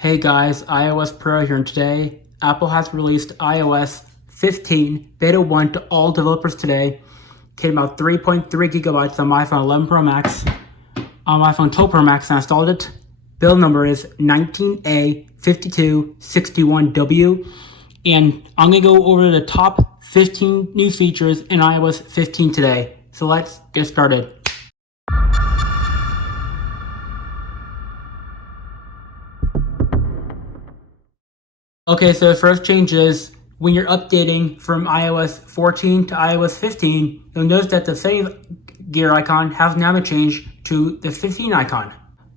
Hey guys, iOS Pro here, and today Apple has released iOS 15 Beta 1 to all developers today. Came out 3.3 gigabytes on my iPhone 11 Pro Max. On my iPhone 12 Pro Max, I installed it. Build number is 19A5261W. And I'm going to go over the top 15 new features in iOS 15 today. So let's get started. Okay, so the first change is when you're updating from iOS 14 to iOS 15, you'll notice that the setting gear icon has now been changed to the 15 icon.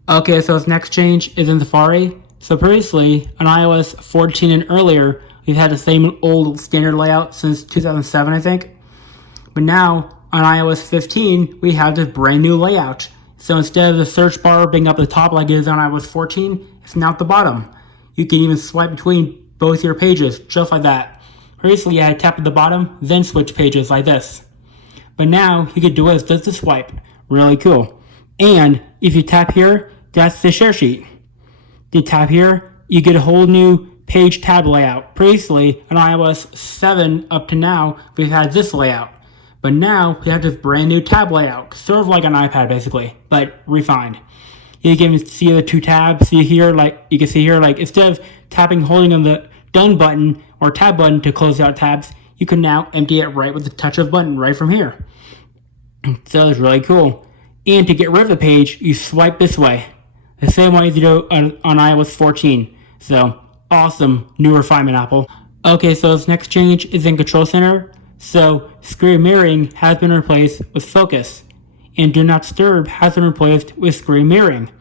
Okay, so this next change is in Safari. So previously, on iOS 14 and earlier, we've had the same old standard layout since 2007, I think. But now, on iOS 15, we have this brand new layout. So instead of the search bar being up at the top like it is on iOS 14, it's now at the bottom. You can even swipe between both your pages, just like that. Previously, you had to tap at the bottom, then switch pages like this. But now, you can do it as just a swipe. Really cool. And if you tap here, that's the share sheet. You tap here, you get a whole new page tab layout. Previously, on iOS 7 up to now, we've had this layout. But now, we have this brand new tab layout, sort of like an iPad basically, but refined. You can see the two tabs. You can see here, instead of tapping, holding on the done button or tab button to close out tabs, you can now empty it right with the touch of the button right from here. So it's really cool. And to get rid of the page, you swipe this way, the same way you do on iOS 14. So awesome new refinement, Apple. Okay, so this next change is in Control Center. So screen mirroring has been replaced with focus. And Do Not Disturb has been replaced with screen mirroring.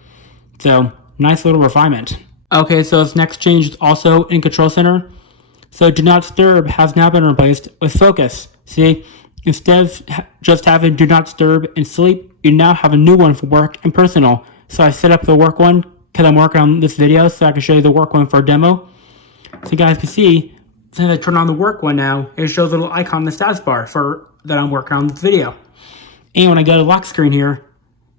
So, nice little refinement. Okay, so this next change is also in Control Center. So Do Not Disturb has now been replaced with focus. See, instead of just having Do Not Disturb and sleep, you now have a new one for work and personal. So I set up the work one because I'm working on this video, so I can show you the work one for a demo. So you guys can see, since I turn on the work one now, it shows a little icon in the status bar that I'm working on this video. And when I go to lock screen here,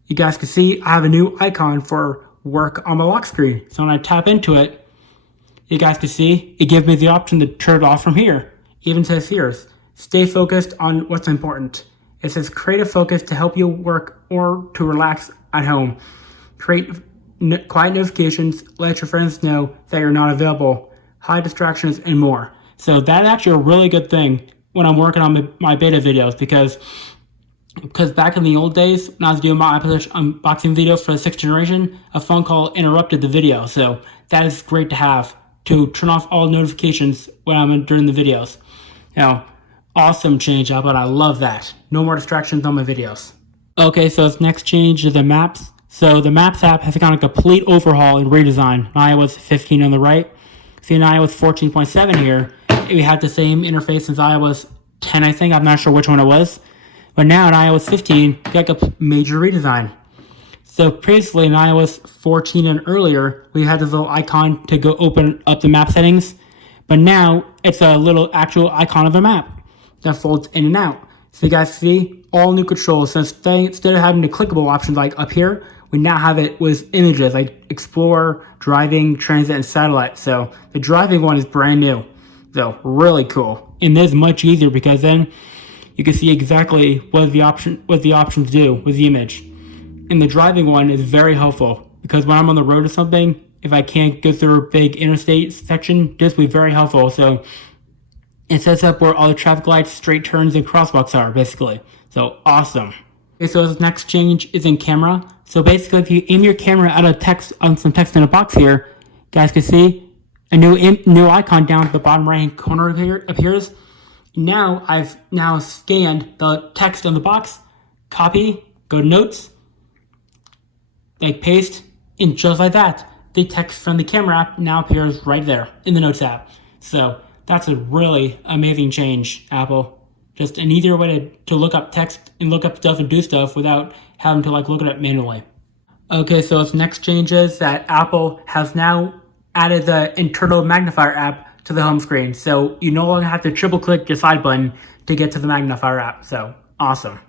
you guys can see I have a new icon for work on my lock screen. So when I tap into it, you guys can see it gives me the option to turn it off from here. It even says here, stay focused on what's important. It says create a focus to help you work or to relax at home. Create quiet notifications, let your friends know that you're not available, hide distractions, and more. So that's actually a really good thing when I'm working on my beta videos because back in the old days, when I was doing my unboxing videos for the 6th generation, a phone call interrupted the video. So that is great to have, to turn off all notifications when I'm during the videos. Now, awesome change, but I love that. No more distractions on my videos. Okay, so this next change is the Maps. So the Maps app has gotten a complete overhaul and redesign on iOS 15 on the right. See, in iOS 14.7 here, we had the same interface as iOS 10, I think. I'm not sure which one it was. But now in iOS 15, we got a major redesign. So previously in iOS 14 and earlier, we had this little icon to go open up the map settings. But now it's a little actual icon of a map that folds in and out. So you guys see all new controls. So instead of having the clickable options like up here, we now have it with images like Explorer, Driving, Transit, and Satellite. So the driving one is brand new. So really cool. And this is much easier because then you can see exactly what the options do with the image. And the driving one is very helpful because when I'm on the road or something, if I can't go through a big interstate section, this will be very helpful. So it sets up where all the traffic lights, straight turns, and crosswalks are, basically. So awesome. Okay, so this next change is in camera. So basically, if you aim your camera at some text in a box here, you guys can see a new icon down at the bottom right-hand corner here appears. Now I've scanned the text on the box, copy, go to notes, paste, and just like that, the text from the camera app now appears right there in the notes app. So that's a really amazing change, Apple. Just an easier way to look up text and look up stuff and do stuff without having to look at it manually. Okay, so this next change is that Apple has now added the internal magnifier app to the home screen. So you no longer have to triple click your side button to get to the magnifier app. So awesome.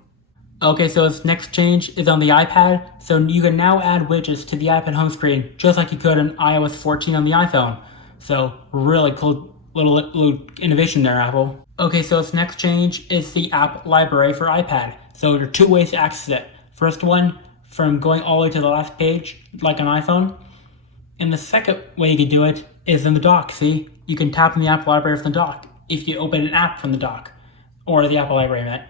Okay, so this next change is on the iPad. So you can now add widgets to the iPad home screen, just like you could in iOS 14 on the iPhone. So really cool little innovation there, Apple. Okay, so this next change is the app library for iPad. So there are two ways to access it. First one, from going all the way to the last page, like an iPhone. And the second way you can do it is in the dock. See, you can tap in the app library from the dock if you open an app from the dock, or the Apple library, I meant.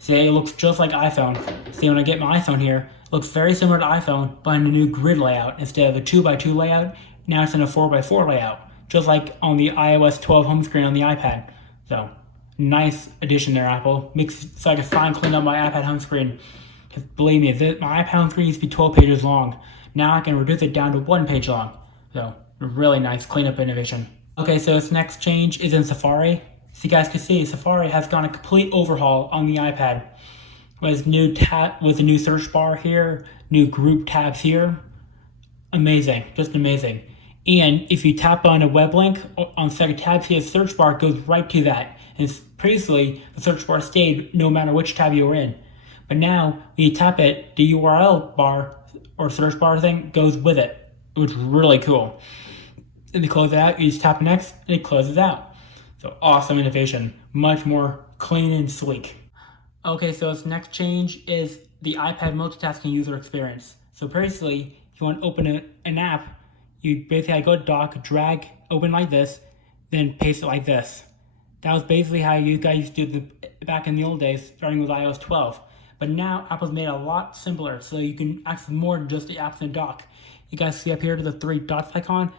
See, it looks just like iPhone. See, when I get my iPhone here, it looks very similar to iPhone, but in a new grid layout. Instead of a 2x2 layout, now it's in a 4x4 layout, just like on the iOS 12 home screen on the iPad. So, nice addition there, Apple. Makes it so I can finally clean up my iPad home screen. Because believe me, my iPad home screen used to be 12 pages long. Now I can reduce it down to 1 page long. So, really nice cleanup innovation. Okay, so this next change is in Safari. So you guys can see, Safari has gone a complete overhaul on the iPad. With a new search bar here, new group tabs here. Amazing, just amazing. And if you tap on a web link on the second tab, see a search bar goes right to that. And previously, the search bar stayed no matter which tab you were in. But now, when you tap it, the URL bar or search bar thing goes with it, which is really cool. And to close it out, you just tap next, and it closes out. So awesome innovation, much more clean and sleek. Okay, so this next change is the iPad multitasking user experience. So previously, if you want to open an app, you basically go to dock, drag, open like this, then paste it like this. That was basically how you guys did back in the old days, starting with iOS 12. But now Apple's made it a lot simpler, so you can access more than just the apps in the dock. You guys see up here to the 3 dots icon?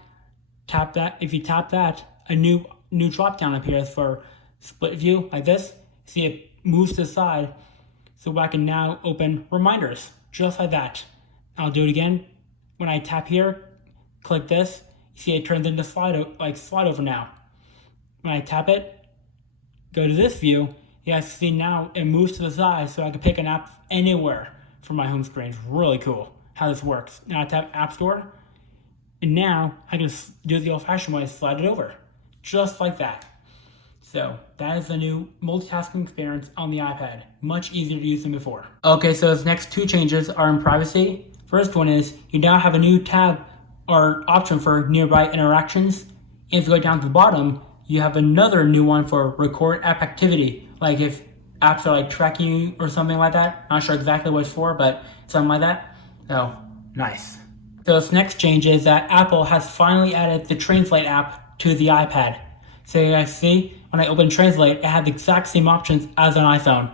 Tap that. If you tap that, a new drop down appears for split view like this. See, it moves to the side, so I can now open reminders just like that. I'll do it again. When I tap here, click this, you see it turns into slide over now. When I tap it, go to this view, you guys see now it moves to the side, so I can pick an app anywhere from my home screen. It's really cool how this works. Now I tap App Store, and now I can do it the old-fashioned way, slide it over. Just like that. So that is the new multitasking experience on the iPad. Much easier to use than before. Okay, so the next two changes are in privacy. First one is you now have a new tab or option for nearby interactions. And if you go down to the bottom, you have another new one for record app activity. Like if apps are like tracking you or something like that. Not sure exactly what it's for, but something like that. So nice. So this next change is that Apple has finally added the Translate app to the iPad. So you guys see, when I open Translate, it had the exact same options as an iPhone,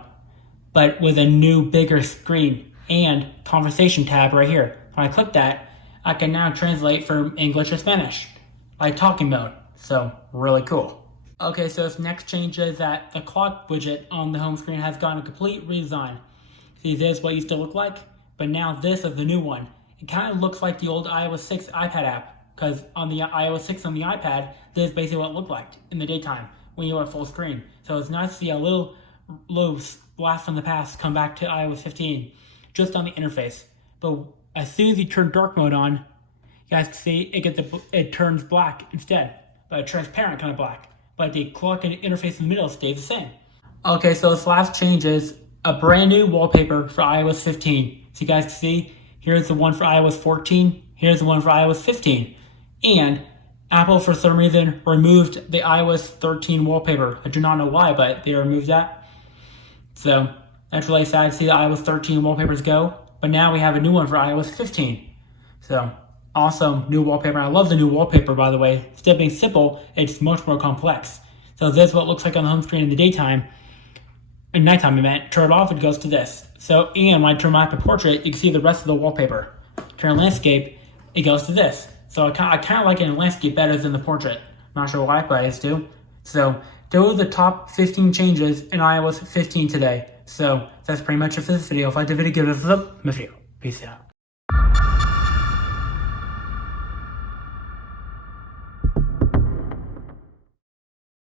but with a new, bigger screen and conversation tab right here. When I click that, I can now translate from English to Spanish, like talking mode. So really cool. Okay, so this next change is that the clock widget on the home screen has gotten a complete redesign. See, this is what it used to look like, but now this is the new one. It kind of looks like the old iOS 6 iPad app. Because on the iOS 6 on the iPad, this is basically what it looked like in the daytime when you were at full screen. So it's nice to see a little blast from the past come back to iOS 15, just on the interface. But as soon as you turn dark mode on, you guys can see it turns black instead, but a transparent kind of black. But the clock and interface in the middle stays the same. Okay, so this last change is a brand new wallpaper for iOS 15. So you guys can see, here's the one for iOS 14, here's the one for iOS 15. And Apple, for some reason, removed the iOS 13 wallpaper. I do not know why, but they removed that. So that's really sad to see the iOS 13 wallpapers go. But now we have a new one for iOS 15. So awesome new wallpaper. I love the new wallpaper, by the way. Instead of being simple, it's much more complex. So this is what it looks like on the home screen in the daytime. In nighttime, I meant. Turn it off, it goes to this. So, and when I turn my iPad portrait, you can see the rest of the wallpaper. Turn landscape, it goes to this. So I kind of like it in landscape better than the portrait. Not sure why, but I just do. So those are the top 15 changes in iOS 15 today. So that's pretty much it for this video. If you liked the video, give it a thumbs up. Peace out.